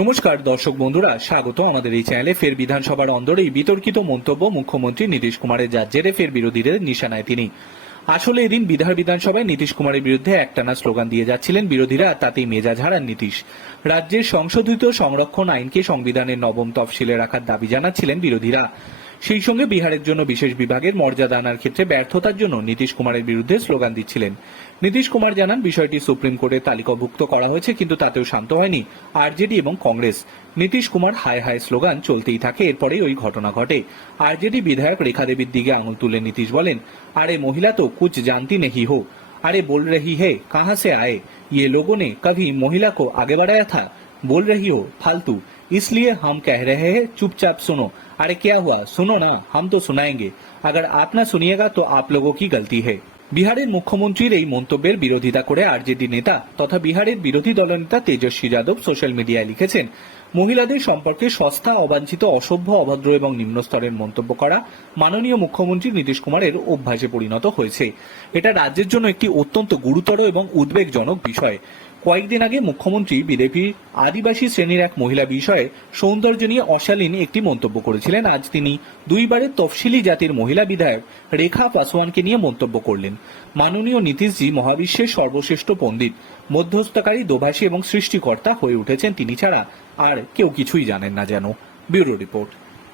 নমস্কার, দর্শক বন্ধুরা, স্বাগত আমাদের এই চ্যানেলে। ফের বিধানসভার অন্দরে বিতর্কিত মন্তব্য মুখ্যমন্ত্রী নীতিশ কুমারের যার জেরে ফের বিরোধীদের নিশানায় তিনি। আসলে এদিন বিধার বিধানসভায় নীতিশ কুমারের বিরুদ্ধে একটানা স্লোগান দিয়ে যাচ্ছিলেন বিরোধীরা তাতেই মেজাজ হারান নীতিশ। রাজ্যের সংশোধিত সংরক্ষণ আইনকে সংবিধানের নবম তফসিলে রাখার দাবি জানাচ্ছিলেন বিরোধীরা। সেই সঙ্গে বিহারের জন্য বিশেষ বিভাগের মর্যাদা আনার ক্ষেত্রে ব্যর্থতার জন্য নীতিশ কুমারের বিরুদ্ধে স্লোগান দিচ্ছিলেন নীতিশ কুমার জানান বিষয়টি সুপ্রিম কোর্টে তালিকাভুক্ত করা হয়েছে কিন্তু তাতেও শান্ত হয়নি আরজেডি এবং কংগ্রেস নীতিশ কুমার হায় হায় স্লোগান চলতেই থাকে এরপরেই ওই ঘটনা ঘটে আরজেডি বিধায়ক রেখা দেবীর দিকে আঙুল তুলে নীতিশ বলেন আরে মহিলা তো কুছ জানতি নেহি হো अरे बोल रही है कहाँ से आए ये लोगों ने कभी महिला को आगे बढ़ाया था बोल रही हो फालतू इसलिए हम कह रहे हैं चुपचाप सुनो अरे क्या हुआ सुनो ना हम तो सुनाएंगे अगर आप ना सुनिएगा तो आप लोगों की गलती है বিহারের মুখ্যমন্ত্রীর এই মন্তব্যের বিরোধিতা করে আরজেডি নেতা তথা বিহারের বিরোধী দলনেতা তেজস্বী যাদব সোশ্যাল মিডিয়ায় লিখেছেন মহিলাদের সম্পর্কে সস্তা অবাঞ্ছিত অসভ্য অভদ্র এবং নিম্ন স্তরের মন্তব্য করা মাননীয় মুখ্যমন্ত্রী নীতিশ কুমারের অভ্যাসে পরিণত হয়েছে এটা রাজ্যের জন্য একটি অত্যন্ত গুরুতর এবং উদ্বেগজনক বিষয় কয়েকদিন আগে মুখ্যমন্ত্রী বিজেপি আদিবাসী শ্রেণির এক মহিলা বিষয়ে সৌন্দর্য নিয়ে অশালীন একটি মন্তব্য করেছিলেন। আজ তিনি দুইবারের তফসিলি জাতির মহিলা বিধায়ক রেখা পাসওয়ানকে নিয়ে মন্তব্য করলেন। মাননীয় নীতিশজি মহাবিশ্বের সর্বশ্রেষ্ঠ পণ্ডিত, মধ্যস্থকারী, দোভাষী এবং সৃষ্টিকর্তা হয়ে উঠেছেন তিনি ছাড়া আর কেউ কিছুই জানেন না যেন। Bureau report.